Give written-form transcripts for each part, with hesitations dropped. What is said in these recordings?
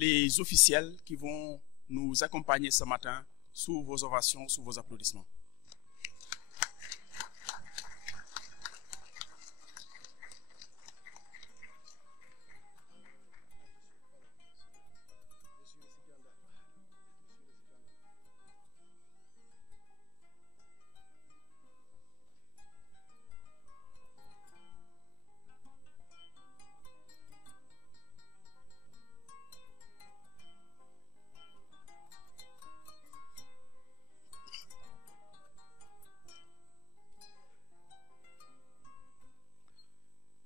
les officiels qui vont nous accompagner ce matin sous vos ovations, sous vos applaudissements.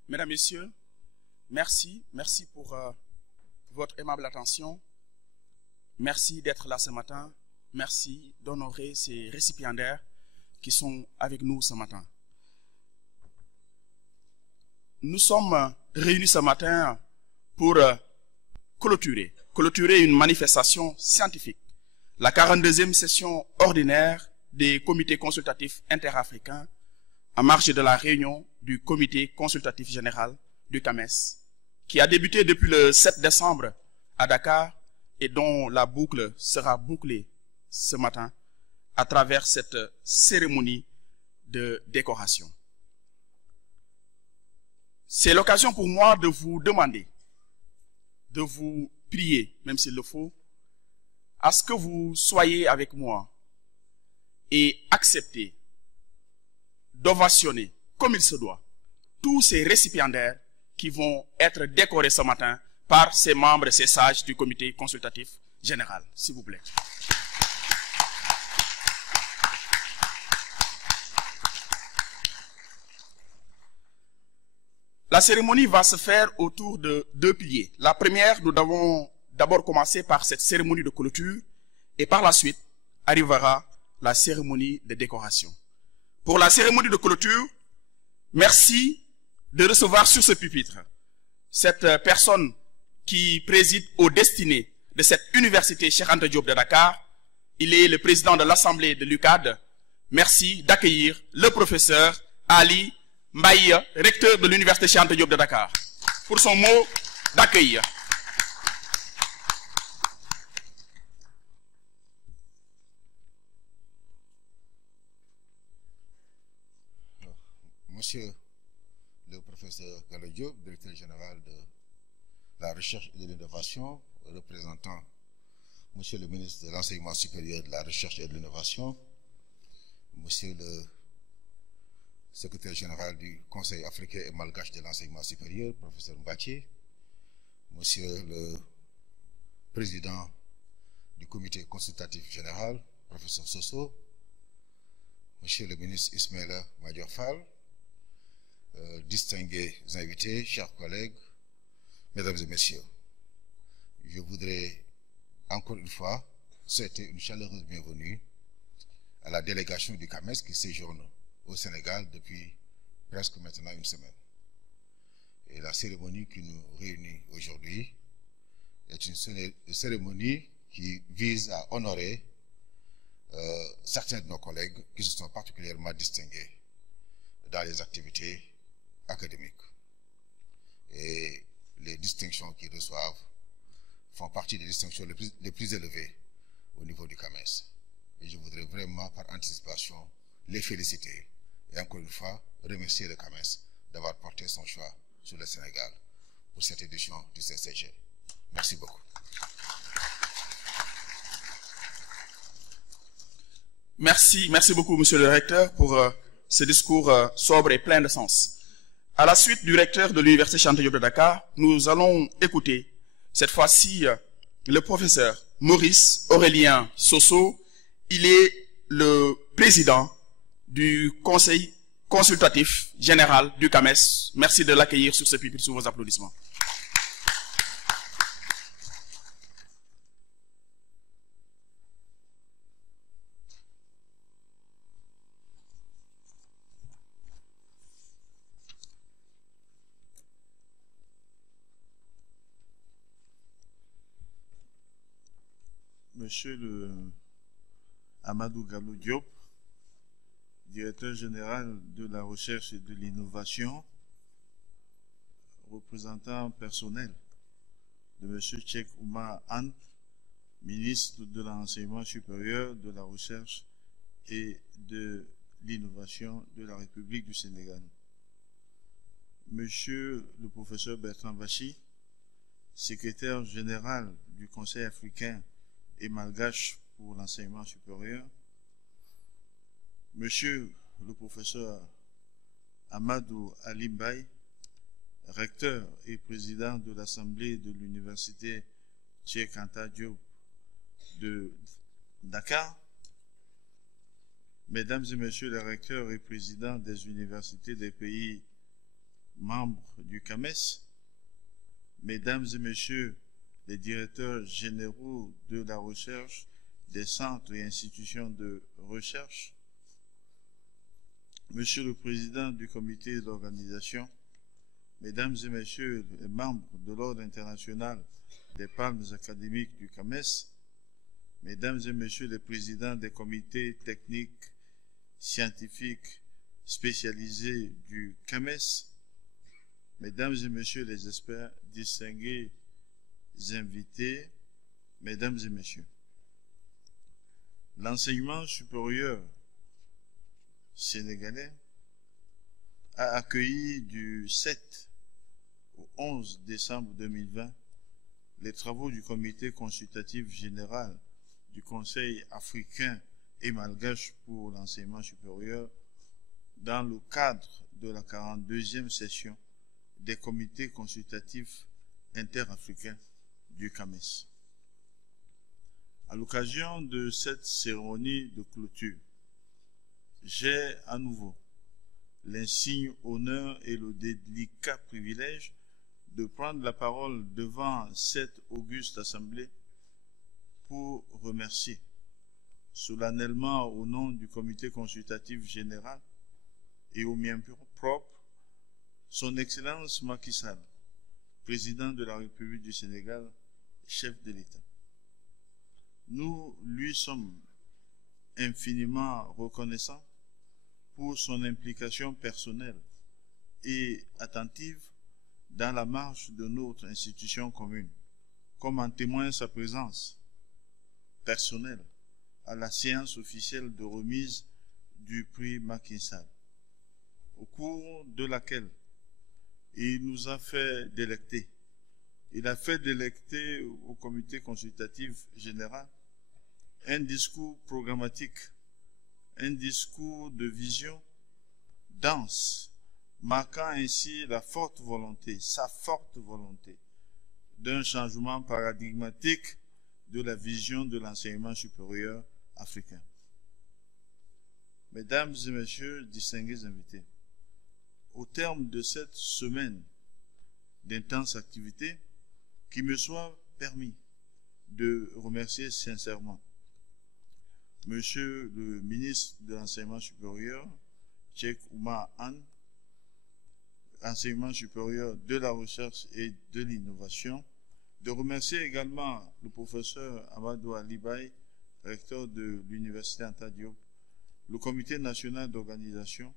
Mesdames, Messieurs, merci pour votre aimable attention. Merci d'être là ce matin. Merci d'honorer ces récipiendaires qui sont avec nous ce matin. Nous sommes réunis ce matin pour clôturer une manifestation scientifique, la 42e session ordinaire des comités consultatifs interafricains en marge de la réunion du comité consultatif général du CAMES, qui a débuté depuis le 7 décembre à Dakar et dont la boucle sera bouclée ce matin à travers cette cérémonie de décoration. C'est l'occasion pour moi de vous demander, de vous prier, même s'il le faut, à ce que vous soyez avec moi et acceptez d'ovationner, comme il se doit, tous ces récipiendaires qui vont être décorés ce matin par ces membres, ces sages du comité consultatif général. S'il vous plaît. La cérémonie va se faire autour de deux piliers. La première, nous devons d'abord commencer par cette cérémonie de clôture et par la suite arrivera la cérémonie de décoration. Pour la cérémonie de clôture, merci de recevoir sur ce pupitre cette personne qui préside aux destinées de cette université Cheikh Anta Diop de Dakar. Il est le président de l'Assemblée de l'UCAD. Merci d'accueillir le professeur Ali Mbaye, recteur de l'université Cheikh Anta Diop de Dakar, pour son mot d'accueil. Monsieur le professeur Gallo Diop, directeur général de la recherche et de l'innovation, représentant Monsieur le ministre de l'Enseignement supérieur, de la recherche et de l'innovation, Monsieur le secrétaire général du Conseil africain et malgache de l'enseignement supérieur, professeur Mbatié, Monsieur le président du comité consultatif général, professeur Soso, Monsieur le ministre Ismaïla Madior Fall, distingués invités, chers collègues, mesdames et messieurs, je voudrais encore une fois souhaiter une chaleureuse bienvenue à la délégation du CAMES qui séjourne au Sénégal depuis presque maintenant une semaine. Et la cérémonie qui nous réunit aujourd'hui est une cérémonie qui vise à honorer certains de nos collègues qui se sont particulièrement distingués dans les activités académiques. Et les distinctions qu'ils reçoivent font partie des distinctions les plus élevées au niveau du CAMES. Et je voudrais vraiment, par anticipation, les féliciter et encore une fois remercier le CAMES d'avoir porté son choix sur le Sénégal pour cette édition du CCG. Merci beaucoup. Merci beaucoup, monsieur le recteur, pour ce discours sobre et plein de sens. À la suite du recteur de l'université Cheikh Anta Diop de Dakar, nous allons écouter cette fois-ci le professeur Maurice Aurélien Soso. Il est le président du conseil consultatif général du CAMES. Merci de l'accueillir sur ce pupitre sous vos applaudissements. Monsieur le Amadou Gallo Diop, directeur général de la recherche et de l'innovation, représentant personnel de M. Cheikh Oumar Anne, ministre de l'Enseignement supérieur, de la Recherche et de l'Innovation de la République du Sénégal. Monsieur le professeur Bertrand Bachir, secrétaire général du Conseil africain et malgache pour l'enseignement supérieur, Monsieur le professeur Amadou Ali Mbaye, recteur et président de l'Assemblée de l'Université Cheikh Anta Diop de Dakar, Mesdames et Messieurs les recteurs et présidents des universités des pays membres du CAMES, Mesdames et Messieurs les directeurs généraux de la recherche des centres et institutions de recherche, Monsieur le Président du comité d'organisation, Mesdames et Messieurs les membres de l'Ordre international des palmes académiques du CAMES, Mesdames et Messieurs les présidents des comités techniques, scientifiques, spécialisés du CAMES, Mesdames et Messieurs les experts, distingués invités, Mesdames et Messieurs, l'enseignement supérieur sénégalais a accueilli du 7 au 11 décembre 2020 les travaux du comité consultatif général du Conseil africain et malgache pour l'enseignement supérieur dans le cadre de la 42e session des comités consultatifs interafricains du CAMES. À l'occasion de cette cérémonie de clôture, j'ai à nouveau l'insigne honneur et le délicat privilège de prendre la parole devant cette auguste assemblée pour remercier solennellement au nom du comité consultatif général et au mien propre son Excellence Macky Sall, président de la République du Sénégal, chef de l'État. Nous lui sommes infiniment reconnaissants pour son implication personnelle et attentive dans la marche de notre institution commune, comme en témoigne sa présence personnelle à la séance officielle de remise du prix Macky Sall, au cours de laquelle il nous a fait délecter. Il a fait délecter au comité consultatif général un discours programmatique, un discours de vision dense, marquant ainsi la forte volonté, sa forte volonté d'un changement paradigmatique de la vision de l'enseignement supérieur africain. Mesdames et Messieurs, distingués invités, au terme de cette semaine d'intenses activités, qu'il me soit permis de remercier sincèrement Monsieur le ministre de l'Enseignement supérieur, Cheikh Oumar Anne, Enseignement supérieur de la recherche et de l'innovation, de remercier également le professeur Amadou Ali Mbaye, recteur de l'Université Anta Diop, le comité national d'organisation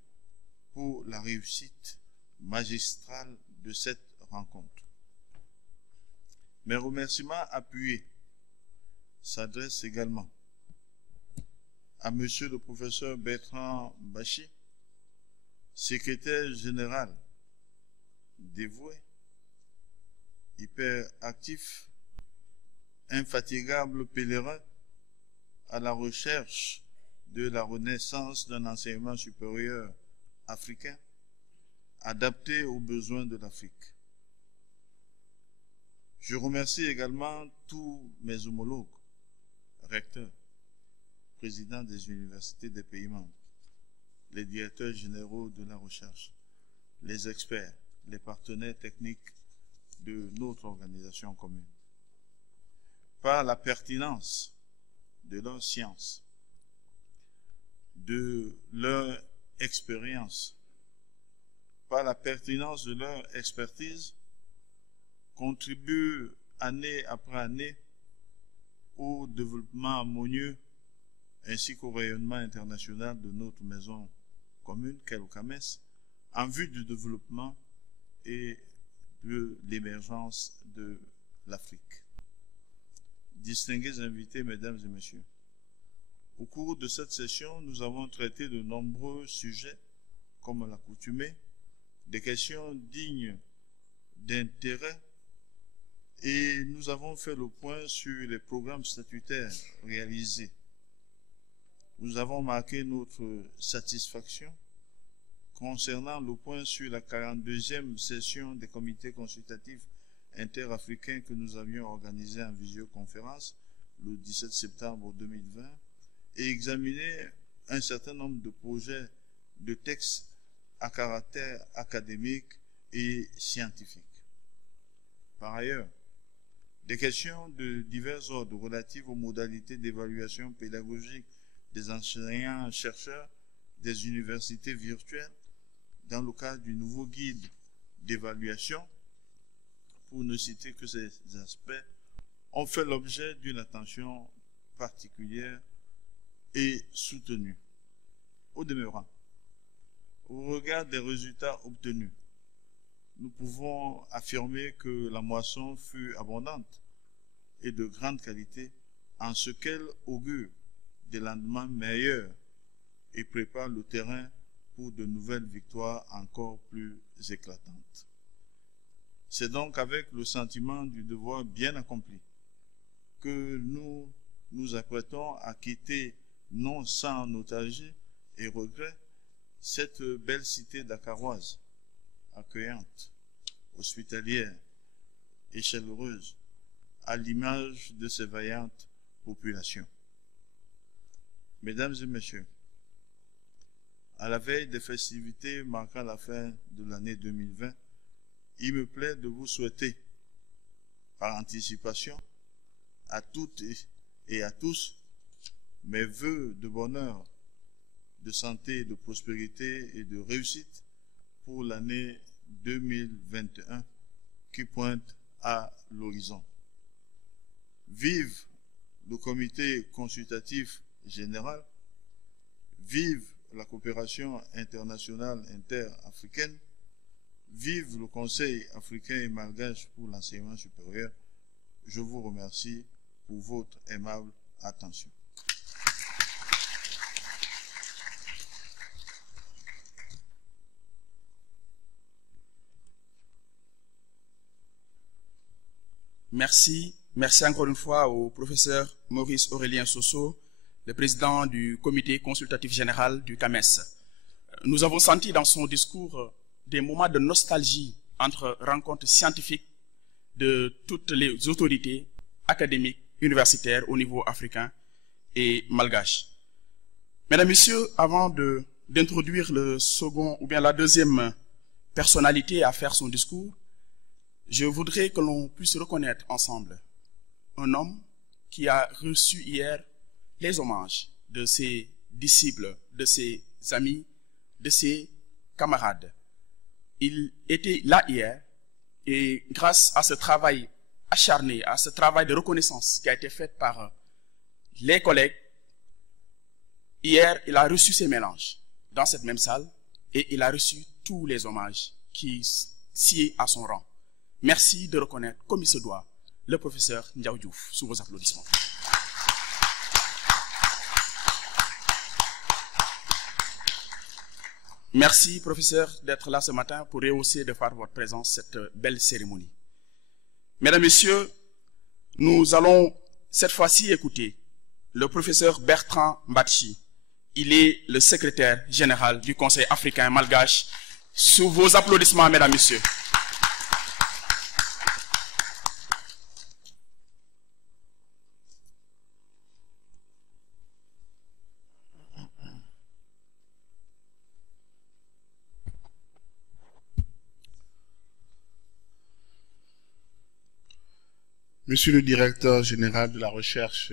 pour la réussite magistrale de cette rencontre. Mes remerciements appuyés s'adressent également à Monsieur le professeur Bertrand Bachir, secrétaire général dévoué, hyper actif, infatigable pèlerin à la recherche de la renaissance d'un enseignement supérieur africain adapté aux besoins de l'Afrique. Je remercie également tous mes homologues, recteurs, présidents des universités des pays membres, les directeurs généraux de la recherche, les experts, les partenaires techniques de notre organisation commune. Par la pertinence de leur science, de leur expérience, par la pertinence de leur expertise, contribuent année après année au développement harmonieux ainsi qu'au rayonnement international de notre maison commune, qu'est le CAMES, en vue du développement et de l'émergence de l'Afrique. Distingués invités, mesdames et messieurs, au cours de cette session, nous avons traité de nombreux sujets, comme à l'accoutumée, des questions dignes d'intérêt, et nous avons fait le point sur les programmes statutaires réalisés. Nous avons marqué notre satisfaction concernant le point sur la 42e session des comités consultatifs interafricains que nous avions organisé en visioconférence le 17 septembre 2020 et examiné un certain nombre de projets de textes à caractère académique et scientifique. Par ailleurs, des questions de divers ordres relatives aux modalités d'évaluation pédagogique des enseignants-chercheurs des universités virtuelles dans le cadre du nouveau guide d'évaluation, pour ne citer que ces aspects, ont fait l'objet d'une attention particulière et soutenue. Au demeurant, au regard des résultats obtenus, nous pouvons affirmer que la moisson fut abondante et de grande qualité, en ce qu'elle augure des lendemains meilleurs et prépare le terrain pour de nouvelles victoires encore plus éclatantes. C'est donc avec le sentiment du devoir bien accompli que nous nous apprêtons à quitter, non sans nostalgie et regret, cette belle cité dakaroise, accueillante, hospitalière et chaleureuse, à l'image de ses vaillantes populations. Mesdames et messieurs, à la veille des festivités marquant la fin de l'année 2020, il me plaît de vous souhaiter, par anticipation, à toutes et à tous, mes vœux de bonheur, de santé, de prospérité et de réussite pour l'année 2021 qui pointe à l'horizon. Vive le comité consultatif général, vive la coopération internationale interafricaine, vive le Conseil africain et malgache pour l'enseignement supérieur. Je vous remercie pour votre aimable attention. Merci. Merci encore une fois au professeur Maurice Aurélien Sosso, le président du comité consultatif général du CAMES. Nous avons senti dans son discours des moments de nostalgie entre rencontres scientifiques de toutes les autorités académiques, universitaires au niveau africain et malgache. Mesdames, Messieurs, avant d'introduire le second ou bien la deuxième personnalité à faire son discours, je voudrais que l'on puisse reconnaître ensemble un homme qui a reçu hier les hommages de ses disciples, de ses amis, de ses camarades. Il était là hier et grâce à ce travail acharné, à ce travail de reconnaissance qui a été fait par les collègues, hier il a reçu ses mélanges dans cette même salle et il a reçu tous les hommages qui sied à son rang. Merci de reconnaître, comme il se doit, le professeur Ndiaw Diouf, sous vos applaudissements. Merci, professeur, d'être là ce matin pour rehausser de par votre présence cette belle cérémonie. Mesdames, Messieurs, nous allons cette fois-ci écouter le professeur Bertrand Mbatchi. Il est le secrétaire général du Conseil africain malgache. Sous vos applaudissements, Mesdames, Messieurs. Monsieur le directeur général de la recherche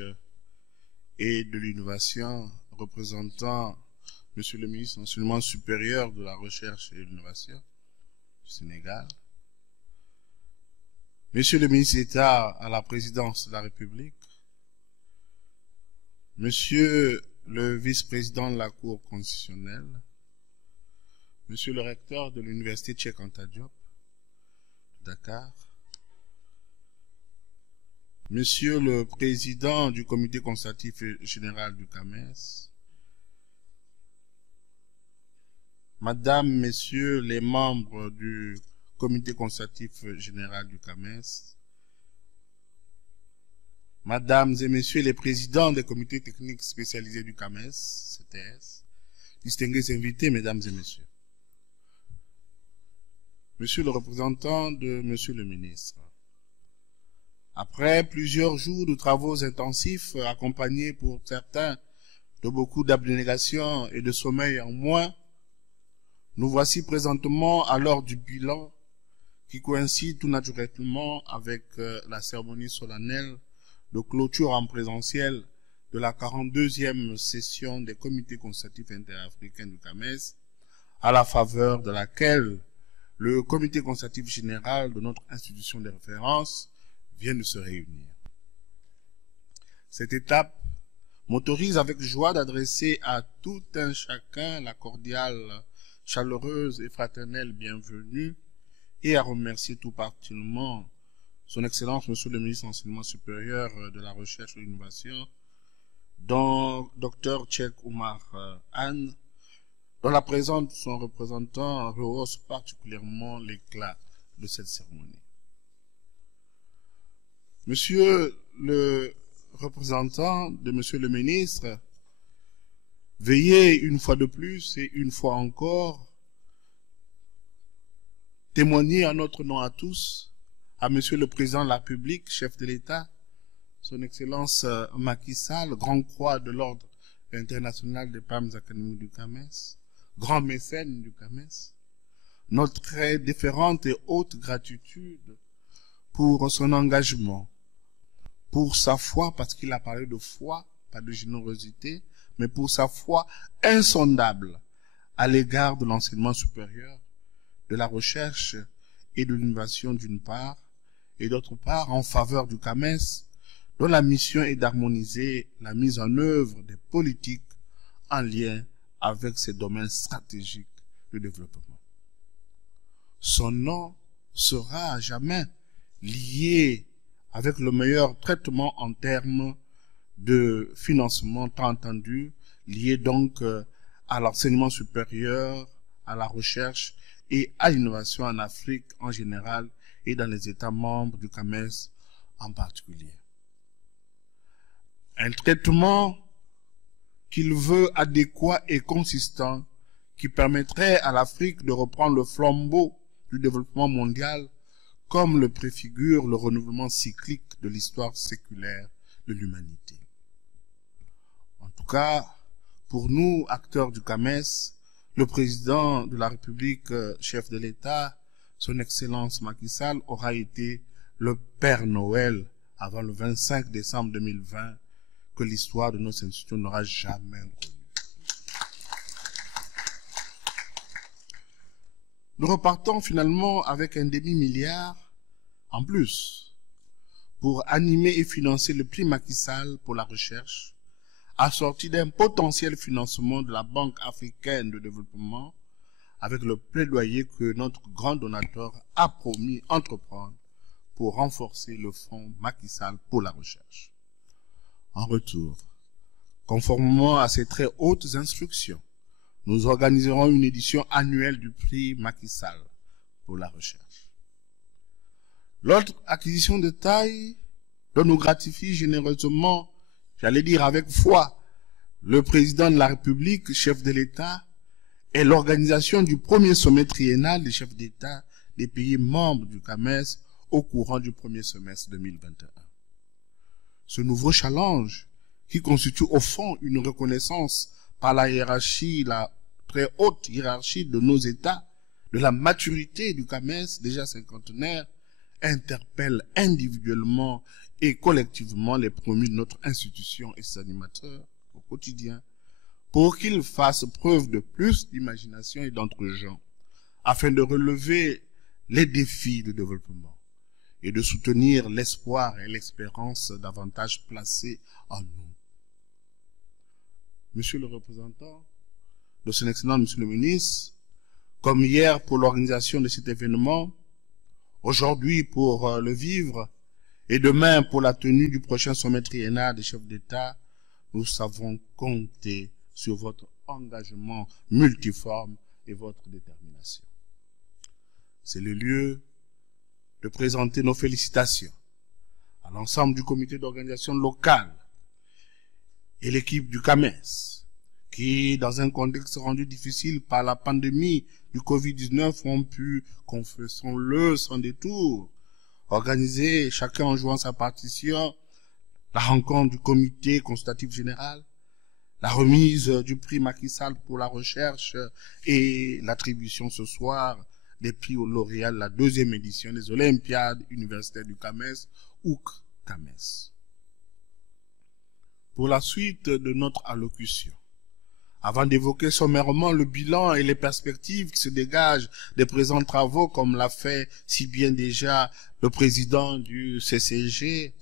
et de l'innovation, représentant Monsieur le ministre de l'enseignement supérieur de la recherche et de l'innovation du Sénégal, Monsieur le ministre d'État à la présidence de la République, Monsieur le vice-président de la Cour constitutionnelle, Monsieur le recteur de l'Université Cheikh Anta Diop, Dakar, Monsieur le Président du Comité consultatif général du CAMES, Madame, Messieurs les membres du Comité consultatif général du CAMES, Mesdames et Messieurs les présidents des comités techniques spécialisés du CAMES, CTS, distingués invités, Mesdames et Messieurs, Monsieur le représentant de Monsieur le ministre, après plusieurs jours de travaux intensifs, accompagnés pour certains de beaucoup d'abnégation et de sommeil en moins, nous voici présentement à l'heure du bilan qui coïncide tout naturellement avec la cérémonie solennelle de clôture en présentiel de la 42e session des comités consultatifs interafricains du CAMES, à la faveur de laquelle le comité consultatif général de notre institution de référence vient de se réunir. Cette étape m'autorise avec joie d'adresser à tout un chacun la cordiale, chaleureuse et fraternelle bienvenue et à remercier tout particulièrement Son Excellence, Monsieur le ministre de l'Enseignement supérieur, de la Recherche et de l'Innovation, dont Dr Cheikh Oumar Anne, dont la présence de son représentant rehausse particulièrement l'éclat de cette cérémonie. Monsieur le représentant de Monsieur le ministre, veuillez une fois de plus et une fois encore témoigner en notre nom à tous, à Monsieur le Président de la République, chef de l'État, Son Excellence Macky Sall, Grand Croix de l'Ordre international des palmes académiques du CAMES, grand mécène du CAMES, notre très déférente et haute gratitude pour son engagement, pour sa foi, parce qu'il a parlé de foi, pas de générosité, mais pour sa foi insondable à l'égard de l'enseignement supérieur, de la recherche et de l'innovation d'une part, et d'autre part en faveur du CAMES, dont la mission est d'harmoniser la mise en œuvre des politiques en lien avec ces domaines stratégiques de développement. Son nom sera à jamais lié avec le meilleur traitement en termes de financement, tant entendu, lié donc à l'enseignement supérieur, à la recherche et à l'innovation en Afrique en général et dans les États membres du CAMES en particulier. Un traitement qu'il veut adéquat et consistant qui permettrait à l'Afrique de reprendre le flambeau du développement mondial comme le préfigure le renouvellement cyclique de l'histoire séculaire de l'humanité. En tout cas, pour nous, acteurs du CAMES, le président de la République, chef de l'État, Son Excellence Macky Sall, aura été le Père Noël avant le 25 décembre 2020 que l'histoire de nos institutions n'aura jamais connu. Nous repartons finalement avec un demi-milliard en plus pour animer et financer le prix Macky Sall pour la recherche, assorti d'un potentiel financement de la Banque africaine de développement, avec le plaidoyer que notre grand donateur a promis entreprendre pour renforcer le fonds Macky Sall pour la recherche. En retour, conformément à ces très hautes instructions, nous organiserons une édition annuelle du prix Macky Sall pour la recherche. L'autre acquisition de taille dont nous gratifie généreusement, j'allais dire avec foi, le président de la République, chef de l'État, est l'organisation du premier sommet triennal des chefs d'État des pays membres du CAMES au courant du premier semestre 2021. Ce nouveau challenge, qui constitue au fond une reconnaissance par la hiérarchie, la très haute hiérarchie de nos États, de la maturité du CAMES, déjà cinquantenaire, interpelle individuellement et collectivement les promus de notre institution et ses animateurs au quotidien, pour qu'ils fassent preuve de plus d'imagination et d'entre-gens, afin de relever les défis de développement et de soutenir l'espoir et l'espérance davantage placés en nous. Monsieur le représentant de Son Excellence, Monsieur le ministre, comme hier pour l'organisation de cet événement, aujourd'hui pour le vivre Et demain, pour la tenue du prochain sommet triennal des chefs d'État, nous savons compter sur votre engagement multiforme et votre détermination. C'est le lieu de présenter nos félicitations à l'ensemble du comité d'organisation locale et l'équipe du CAMES, qui, dans un contexte rendu difficile par la pandémie du Covid-19, ont pu, confessons-le sans détour, organiser, chacun en jouant sa partition, la rencontre du comité consultatif général, la remise du prix Macky Sall pour la recherche et l'attribution ce soir des prix aux lauréats de la 2e édition des Olympiades universitaires du CAMES, OUC-CAMES. Pour la suite de notre allocution, avant d'évoquer sommairement le bilan et les perspectives qui se dégagent des présents travaux, comme l'a fait si bien déjà le président du CCG,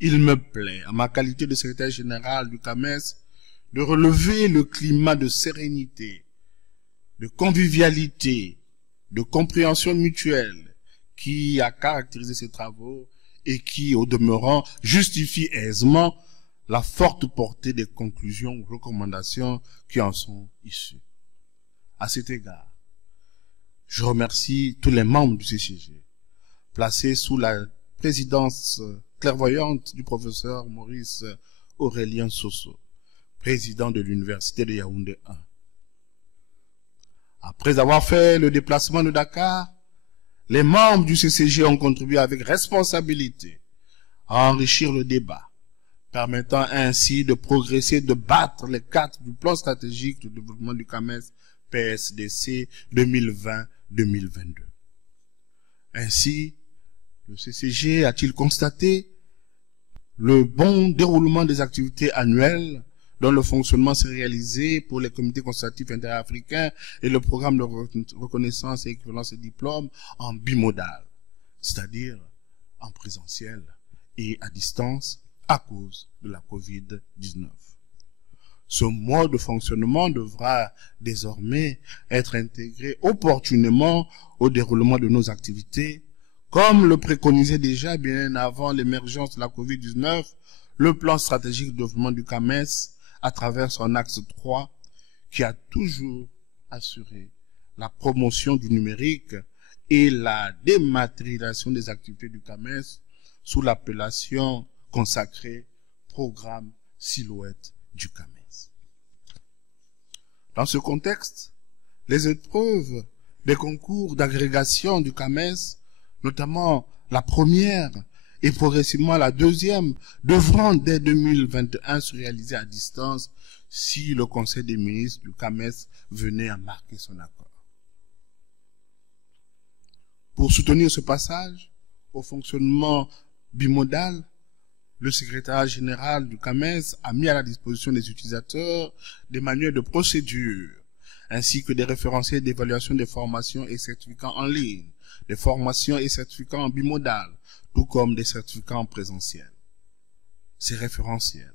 il me plaît, à ma qualité de secrétaire général du CAMES, de relever le climat de sérénité, de convivialité, de compréhension mutuelle qui a caractérisé ces travaux et qui, au demeurant, justifie aisément la forte portée des conclusions ou recommandations qui en sont issues. À cet égard, je remercie tous les membres du CCG, placés sous la présidence clairvoyante du professeur Maurice Aurélien Sosso, président de l'Université de Yaoundé 1. Après avoir fait le déplacement de Dakar, les membres du CCG ont contribué avec responsabilité à enrichir le débat, permettant ainsi de progresser, de battre les cadres du plan stratégique de développement du CAMES PSDC 2020-2022. Ainsi, le CCG a-t-il constaté le bon déroulement des activités annuelles dont le fonctionnement s'est réalisé pour les comités consultatifs interafricains et le programme de reconnaissance et équivalence et diplômes en bimodal, c'est-à-dire en présentiel et à distance à cause de la Covid-19. Ce mode de fonctionnement devra désormais être intégré opportunément au déroulement de nos activités, comme le préconisait déjà bien avant l'émergence de la Covid-19 le plan stratégique de développement du CAMES à travers son axe 3, qui a toujours assuré la promotion du numérique et la dématérialisation des activités du CAMES sous l'appellation consacrée Programme Silhouette du CAMES. Dans ce contexte, les épreuves des concours d'agrégation du CAMES, notamment la première et progressivement la deuxième, devront dès 2021 se réaliser à distance si le Conseil des ministres du CAMES venait à marquer son accord. Pour soutenir ce passage au fonctionnement bimodal, le secrétariat général du CAMES a mis à la disposition des utilisateurs des manuels de procédure, ainsi que des référentiels d'évaluation des formations et certificats en ligne, des formations et certificats en bimodal, tout comme des certificats en présentiel. Ces référentiels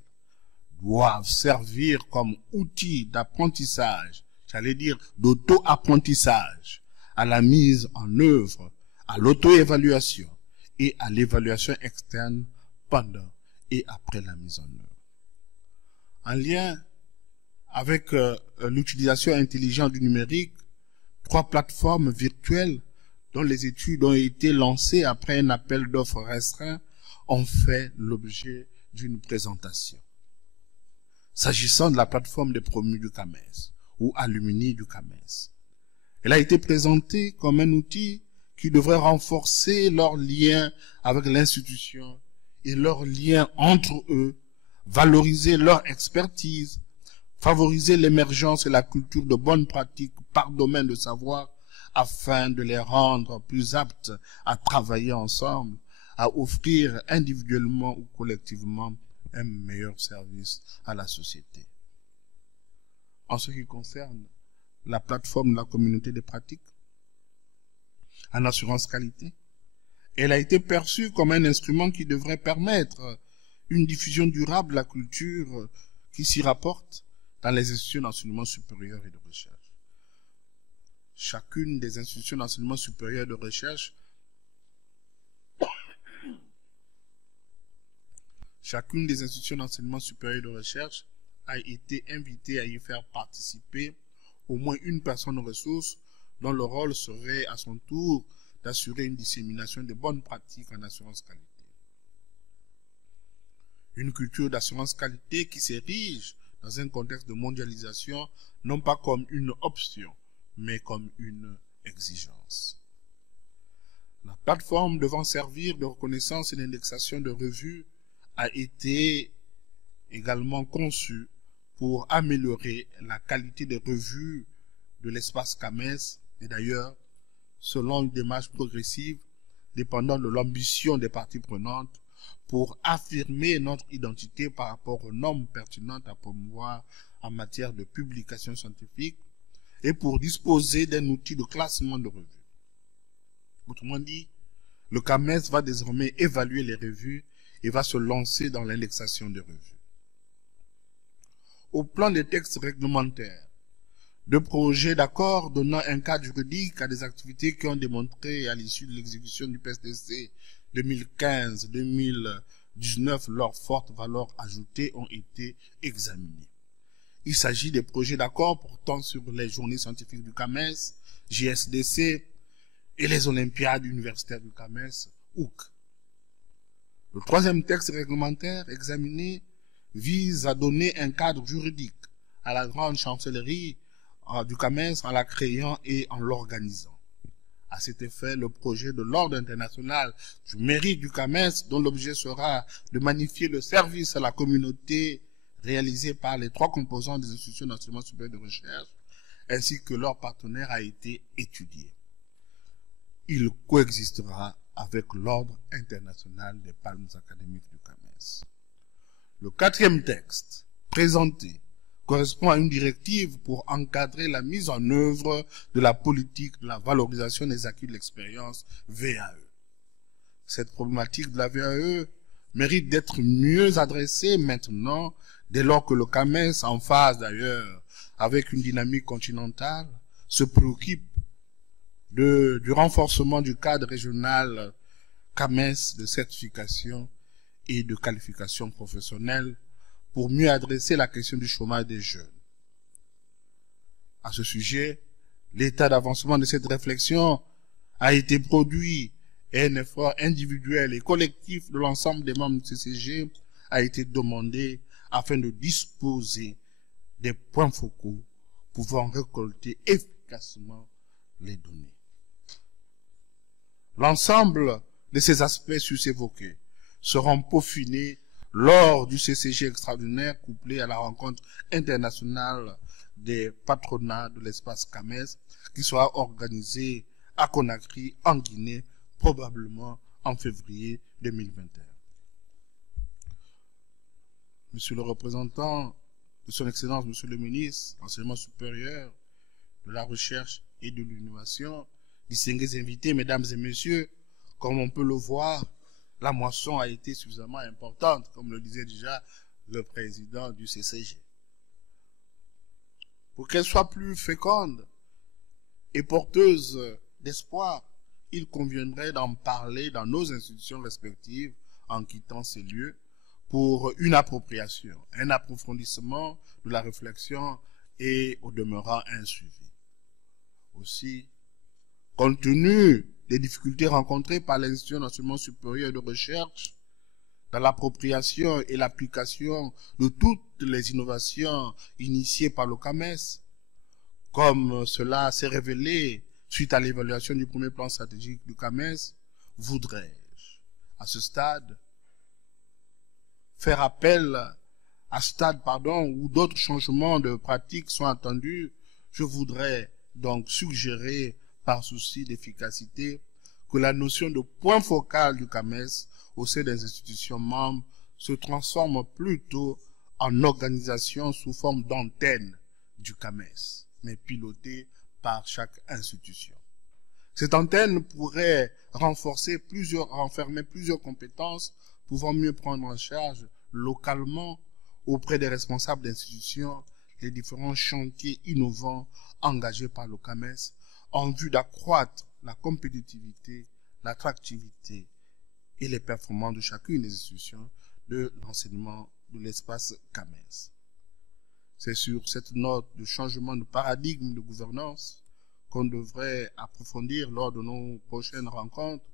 doivent servir comme outil d'apprentissage, j'allais dire d'auto-apprentissage, à la mise en œuvre, à l'auto-évaluation et à l'évaluation externe pendant et après la mise en œuvre. En lien avec l'utilisation intelligente du numérique, 3 plateformes virtuelles dont les études ont été lancées après un appel d'offres restreint ont fait l'objet d'une présentation. S'agissant de la plateforme des promus du CAMES ou alumni du CAMES, elle a été présentée comme un outil qui devrait renforcer leurs liens avec l'institution et leurs liens entre eux, valoriser leur expertise, favoriser l'émergence et la culture de bonnes pratiques par domaine de savoir, afin de les rendre plus aptes à travailler ensemble, à offrir individuellement ou collectivement un meilleur service à la société. En ce qui concerne la plateforme de la communauté des pratiques en assurance qualité, elle a été perçue comme un instrument qui devrait permettre une diffusion durable de la culture qui s'y rapporte dans les institutions d'enseignement supérieur et de recherche. Chacune des institutions d'enseignement supérieur et de recherche chacune des institutions d'enseignement supérieur et de recherche a été invitée à y faire participer au moins une personne ressource dont le rôle serait à son tour d'assurer une dissémination de bonnes pratiques en assurance qualité. Une culture d'assurance qualité qui s'érige dans un contexte de mondialisation, non pas comme une option, mais comme une exigence. La plateforme devant servir de reconnaissance et d'indexation de revues a été également conçue pour améliorer la qualité des revues de l'espace CAMES, et d'ailleurs, selon une démarche progressive, dépendant de l'ambition des parties prenantes, pour affirmer notre identité par rapport aux normes pertinentes à promouvoir en matière de publication scientifique et pour disposer d'un outil de classement de revues. Autrement dit, le CAMES va désormais évaluer les revues et va se lancer dans l'indexation des revues. Au plan des textes réglementaires, de projets d'accord donnant un cadre juridique à des activités qui ont démontré à l'issue de l'exécution du PSDC 2015-2019 leur forte valeur ajoutée ont été examinés. Il s'agit des projets d'accord portant sur les journées scientifiques du CAMES, JSDC et les Olympiades universitaires du CAMES, OUC. Le troisième texte réglementaire examiné vise à donner un cadre juridique à la grande chancellerie du CAMES en la créant et en l'organisant. À cet effet, le projet de l'ordre international du mérite du CAMES, dont l'objet sera de magnifier le service à la communauté réalisé par les trois composants des institutions d'enseignement supérieur de recherche, ainsi que leurs partenaires, a été étudié. Il coexistera avec l'ordre international des palmes académiques du CAMES. Le quatrième texte présenté correspond à une directive pour encadrer la mise en œuvre de la politique de la valorisation des acquis de l'expérience VAE. Cette problématique de la VAE mérite d'être mieux adressée maintenant, dès lors que le CAMES, en phase d'ailleurs avec une dynamique continentale, se préoccupe du renforcement du cadre régional CAMES de certification et de qualification professionnelle pour mieux adresser la question du chômage des jeunes. À ce sujet, l'état d'avancement de cette réflexion a été produit et un effort individuel et collectif de l'ensemble des membres du CCG a été demandé afin de disposer des points focaux pouvant récolter efficacement les données. L'ensemble de ces aspects sus-évoqués seront peaufinés lors du CCG extraordinaire couplé à la rencontre internationale des patronats de l'espace CAMES qui sera organisée à Conakry, en Guinée, probablement en février 2021. Monsieur le représentant de son Excellence, Monsieur le ministre, l'enseignement supérieur, de la recherche et de l'innovation, distingués invités, mesdames et messieurs, comme on peut le voir, la moisson a été suffisamment importante, comme le disait déjà le président du CCG. Pour qu'elle soit plus féconde et porteuse d'espoir, il conviendrait d'en parler dans nos institutions respectives en quittant ces lieux pour une appropriation, un approfondissement de la réflexion et au demeurant un suivi. Aussi, compte tenu des difficultés rencontrées par l'institution d'enseignement supérieur et de recherche dans l'appropriation et l'application de toutes les innovations initiées par le CAMES, comme cela s'est révélé suite à l'évaluation du premier plan stratégique du CAMES, voudrais-je, à ce stade, faire appel où d'autres changements de pratiques sont attendus, je voudrais donc suggérer, par souci d'efficacité, que la notion de point focal du CAMES au sein des institutions membres se transforme plutôt en organisation sous forme d'antenne du CAMES, mais pilotée par chaque institution. Cette antenne pourrait renfermer plusieurs compétences pouvant mieux prendre en charge localement auprès des responsables d'institutions les différents chantiers innovants engagés par le CAMES en vue d'accroître la compétitivité, l'attractivité et les performances de chacune des institutions de l'enseignement de l'espace CAMES. C'est sur cette note de changement de paradigme de gouvernance qu'on devrait approfondir lors de nos prochaines rencontres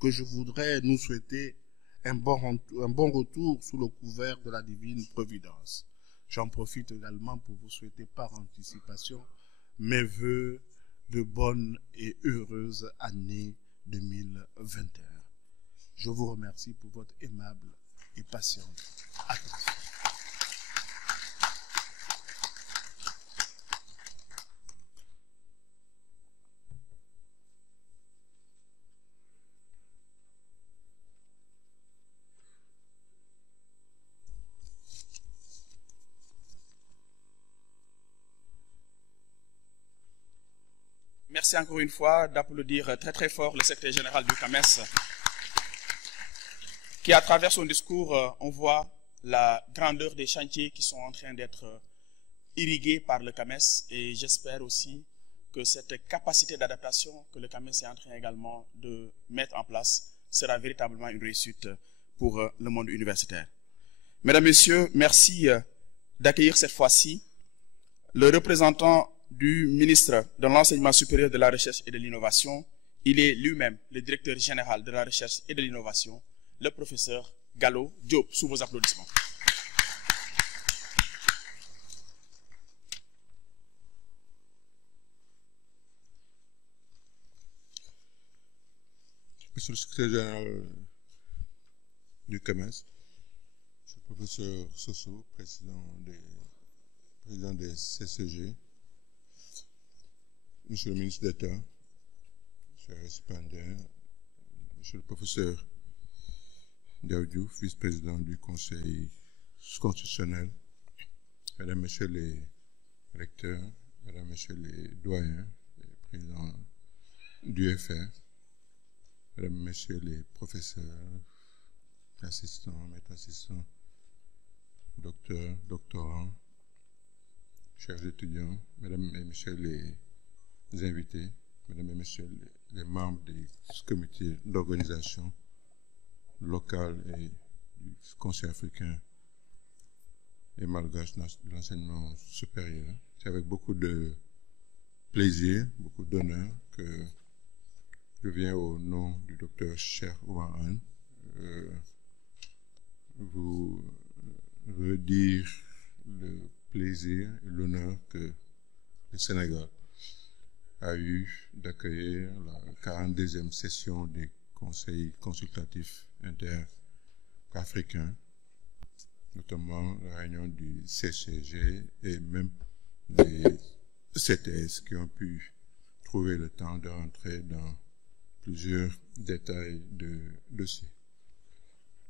que je voudrais nous souhaiter un bon retour sous le couvert de la divine providence. J'en profite également pour vous souhaiter par anticipation mes vœux de bonne et heureuse année 2021. Je vous remercie pour votre aimable et patiente attention. Merci encore une fois d'applaudir très très fort le secrétaire général du CAMES qui, à travers son discours, on voit la grandeur des chantiers qui sont en train d'être irrigués par le CAMES, et j'espère aussi que cette capacité d'adaptation que le CAMES est en train également de mettre en place sera véritablement une réussite pour le monde universitaire. Mesdames, Messieurs, merci d'accueillir cette fois-ci le représentant du ministre de l'Enseignement supérieur, de la Recherche et de l'Innovation. Il est lui-même le directeur général de la Recherche et de l'Innovation, le professeur Gallo Diop, sous vos applaudissements. Monsieur le secrétaire général du CAMES, monsieur le professeur Soso, président des CCG, monsieur le ministre d'État, monsieur le récipiendaire, monsieur le professeur Daoudiouf, vice-président du Conseil constitutionnel, mesdames, messieurs les recteurs, mesdames, messieurs les doyens, les présidents du FR, mesdames, messieurs les professeurs, assistants, maîtres assistants, docteurs, doctorants, chers étudiants, mesdames et messieurs les invités, mesdames et messieurs les membres du comité d'organisation local et du Conseil africain et malgache de l'enseignement supérieur. C'est avec beaucoup de plaisir, beaucoup d'honneur que je viens au nom du docteur Cheikh Oumar Anne vous redire le plaisir et l'honneur que le Sénégal a eu d'accueillir la 42e session des conseils consultatifs inter-africains, notamment la réunion du CCG et même des CTS qui ont pu trouver le temps de rentrer dans plusieurs détails de dossiers.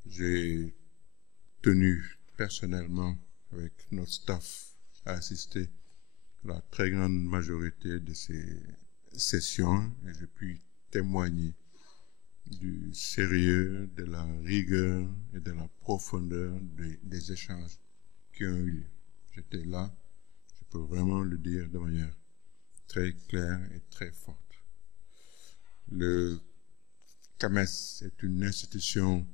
J'ai tenu personnellement avec notre staff à assister à la très grande majorité de ces sessions et je puis témoigner du sérieux, de la rigueur et de la profondeur des échanges qui ont eu lieu. J'étais là, je peux vraiment le dire de manière très claire et très forte. Le CAMES est une institution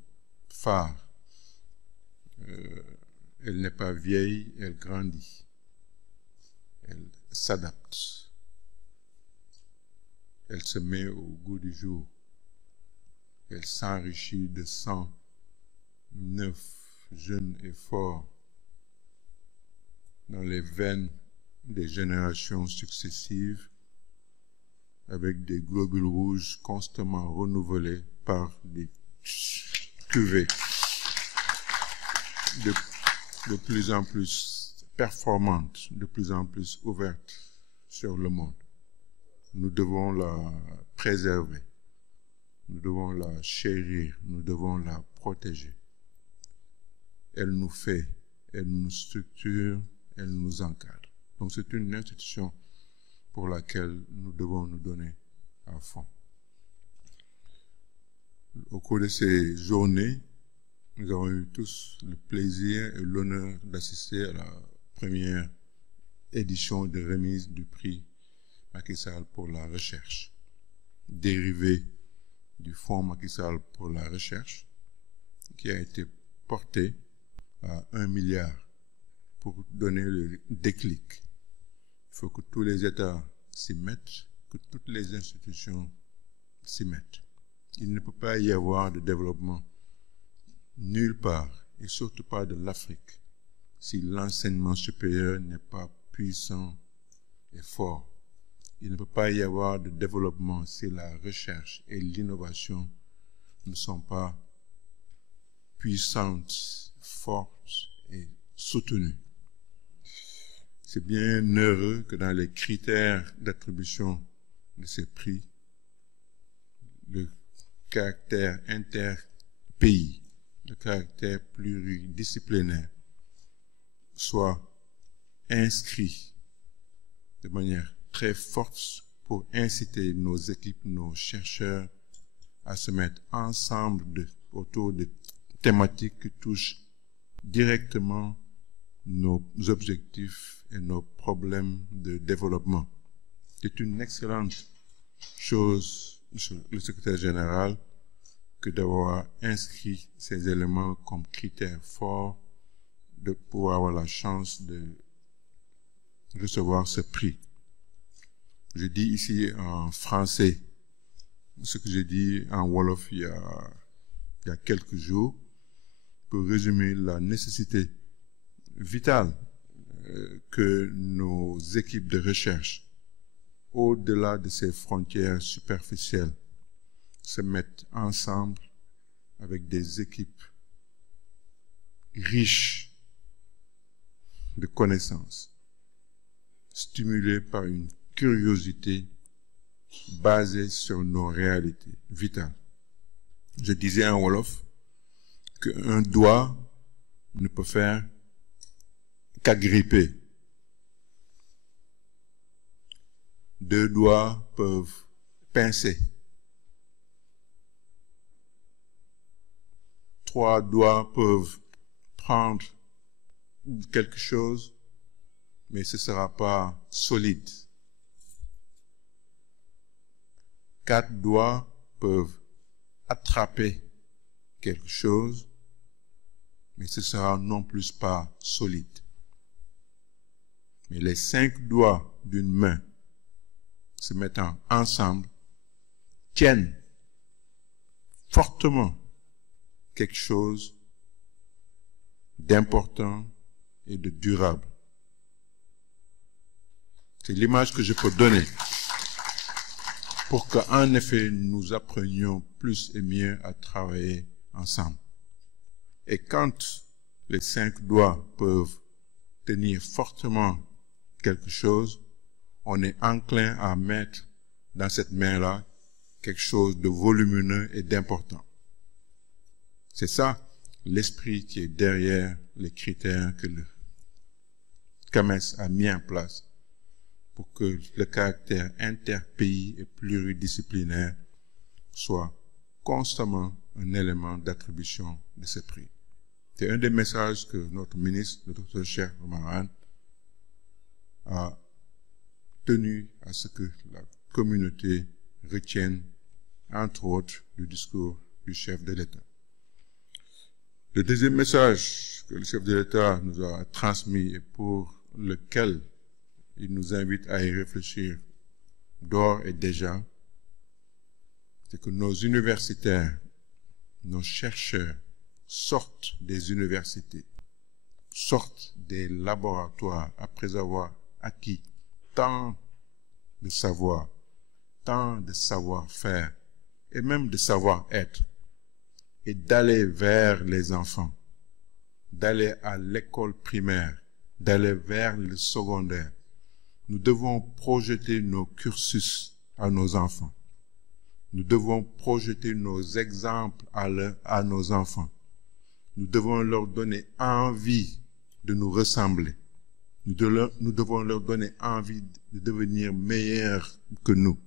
phare. Elle n'est pas vieille, elle grandit. Elle s'adapte. Elle se met au goût du jour. Elle s'enrichit de 109 jeunes et forts dans les veines des générations successives, avec des globules rouges constamment renouvelés par des cuvées de plus en plus performantes, de plus en plus ouvertes sur le monde. Nous devons la préserver, nous devons la chérir, nous devons la protéger. Elle nous fait, elle nous structure, elle nous encadre. Donc c'est une institution pour laquelle nous devons nous donner à fond. Au cours de ces journées, nous avons eu tous le plaisir et l'honneur d'assister à la première édition de remise du prix Macky Sall pour la recherche, dérivé du fonds Macky Sall pour la recherche, qui a été porté à 1 milliard pour donner le déclic. Il faut que tous les États s'y mettent, que toutes les institutions s'y mettent. Il ne peut pas y avoir de développement nulle part, et surtout pas de l'Afrique, si l'enseignement supérieur n'est pas puissant et fort. Il ne peut pas y avoir de développement si la recherche et l'innovation ne sont pas puissantes, fortes et soutenues. C'est bien heureux que dans les critères d'attribution de ces prix, le caractère interpays, le caractère pluridisciplinaire soit inscrit de manière très forte pour inciter nos équipes, nos chercheurs à se mettre ensemble autour de thématiques qui touchent directement nos objectifs et nos problèmes de développement. C'est une excellente chose, Monsieur le secrétaire général, que d'avoir inscrit ces éléments comme critères forts pour avoir la chance de recevoir ce prix. Je dis ici en français ce que j'ai dit en Wolof il y a quelques jours pour résumer la nécessité vitale que nos équipes de recherche, au-delà de ces frontières superficielles, se mettent ensemble avec des équipes riches de connaissances, stimulées par une curiosité basée sur nos réalités vitales. Je disais en Wolof qu'un doigt ne peut faire qu'agripper. 2 doigts peuvent pincer. 3 doigts peuvent prendre quelque chose, mais ce ne sera pas solide. 4 doigts peuvent attraper quelque chose, mais ce sera non plus pas solide. Mais les 5 doigts d'une main se mettant ensemble tiennent fortement quelque chose d'important et de durable. C'est l'image que je peux donner pour qu'en effet nous apprenions plus et mieux à travailler ensemble. Et quand les 5 doigts peuvent tenir fortement quelque chose, on est enclin à mettre dans cette main-là quelque chose de volumineux et d'important. C'est ça l'esprit qui est derrière les critères que le CAMES a mis en place pour que le caractère interpays et pluridisciplinaire soit constamment un élément d'attribution de ce prix. C'est un des messages que notre ministre, le Dr Cheikh Oumar Anne, a tenu à ce que la communauté retienne, entre autres, du discours du chef de l'État. Le deuxième message que le chef de l'État nous a transmis et pour lequel il nous invite à y réfléchir d'ores et déjà, c'est que nos universitaires, nos chercheurs sortent des universités, sortent des laboratoires après avoir acquis tant de savoir, tant de savoir-faire et même de savoir-être, et d'aller vers les enfants, d'aller à l'école primaire, d'aller vers le secondaire. Nous devons projeter nos cursus à nos enfants. Nous devons projeter nos exemples à nos enfants. Nous devons leur donner envie de nous ressembler. Nous devons leur donner envie de devenir meilleurs que nous.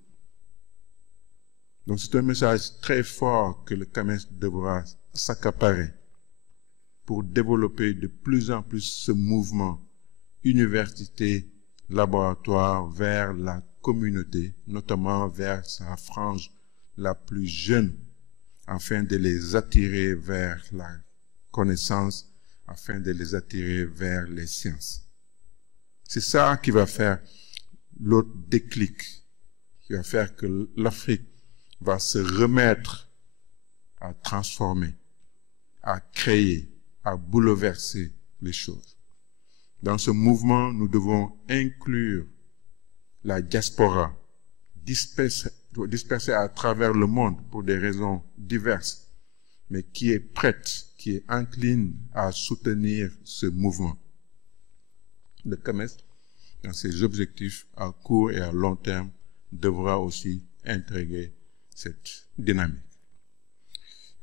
Donc c'est un message très fort que le CAMES devra s'accaparer pour développer de plus en plus ce mouvement université-laboratoire vers la communauté, notamment vers sa frange la plus jeune, afin de les attirer vers la connaissances afin de les attirer vers les sciences. C'est ça qui va faire l'autre déclic, qui va faire que l'Afrique va se remettre à transformer, à créer, à bouleverser les choses. Dans ce mouvement, nous devons inclure la diaspora dispersée à travers le monde pour des raisons diverses, mais qui est prête, qui est incline à soutenir ce mouvement. Le CAMES, dans ses objectifs à court et à long terme, devra aussi intégrer cette dynamique.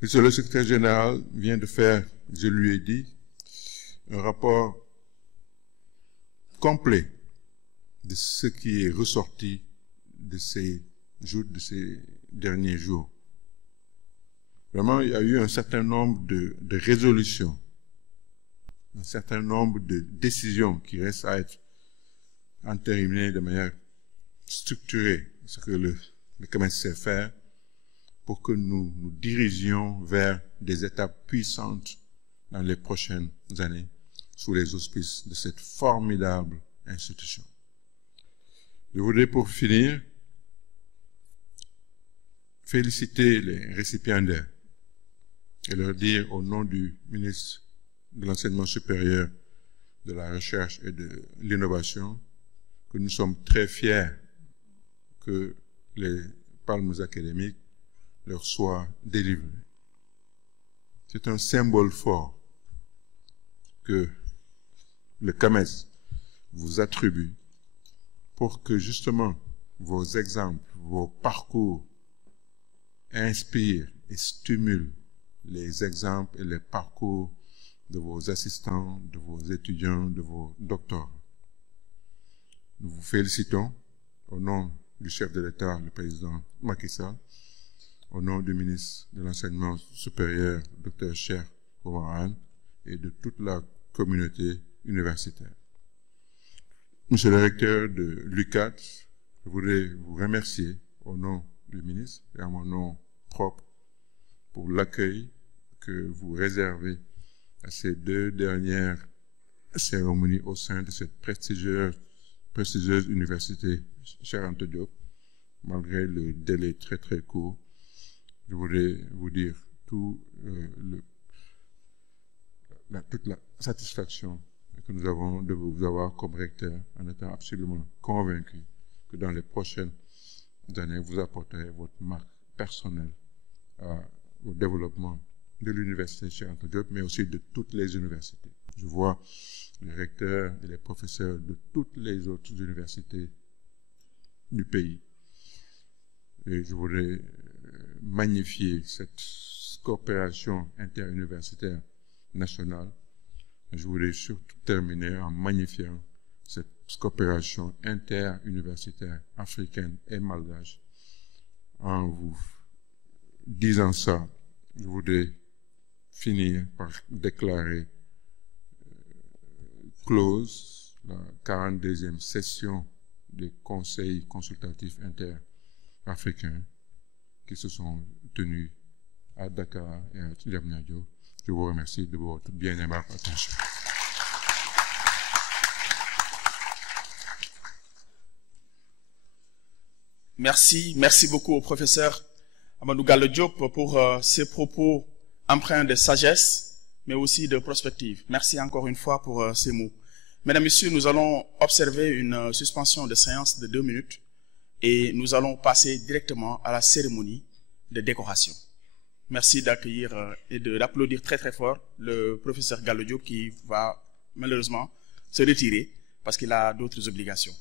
Monsieur le secrétaire général vient de faire, je lui ai dit, un rapport complet de ce qui est ressorti de ces derniers jours. Vraiment, il y a eu un certain nombre de résolutions, un certain nombre de décisions qui restent à être entérinées de manière structurée, ce que le CAMES sait faire, pour que nous nous dirigions vers des étapes puissantes dans les prochaines années, sous les auspices de cette formidable institution. Je voudrais pour finir féliciter les récipiendaires et leur dire au nom du ministre de l'Enseignement supérieur, de la Recherche et de l'Innovation que nous sommes très fiers que les palmes académiques leur soient délivrées. C'est un symbole fort que le CAMES vous attribue pour que justement vos exemples, vos parcours inspirent et stimulent les exemples et les parcours de vos assistants, de vos étudiants, de vos doctorants. Nous vous félicitons au nom du chef de l'État, le président Macky Sall, au nom du ministre de l'Enseignement supérieur, Dr Cheikh Oumar Anne, et de toute la communauté universitaire. Monsieur le recteur de l'UCAD, je voudrais vous remercier au nom du ministre et à mon nom propre pour l'accueil que vous réservez à ces 2 dernières cérémonies au sein de cette prestigieuse université Cheikh Anta Diop, malgré le délai très très court. Je voudrais vous dire toute la satisfaction que nous avons de vous avoir comme recteur, en étant absolument convaincus que dans les prochaines années, vous apporterez votre marque personnelle au développement de l'université Cheikh Anta Diop, mais aussi de toutes les universités. Je vois les recteurs et les professeurs de toutes les autres universités du pays. Et je voudrais magnifier cette coopération interuniversitaire nationale. Je voudrais surtout terminer en magnifiant cette coopération interuniversitaire africaine et malgache. En vous disant ça, je voudrais finir par déclarer close la 42e session des conseils consultatifs interafricains qui se sont tenus à Dakar et à Diamniadio. Je vous remercie de votre bien-aimable attention. Merci beaucoup au professeur Amadou Gallo Diop pour ses propos empreints de sagesse, mais aussi de prospective. Merci encore une fois pour ces mots. Mesdames, Messieurs, nous allons observer une suspension de séance de 2 minutes et nous allons passer directement à la cérémonie de décoration. Merci d'accueillir et d'applaudir très très fort le professeur Gallo Diop qui va malheureusement se retirer parce qu'il a d'autres obligations.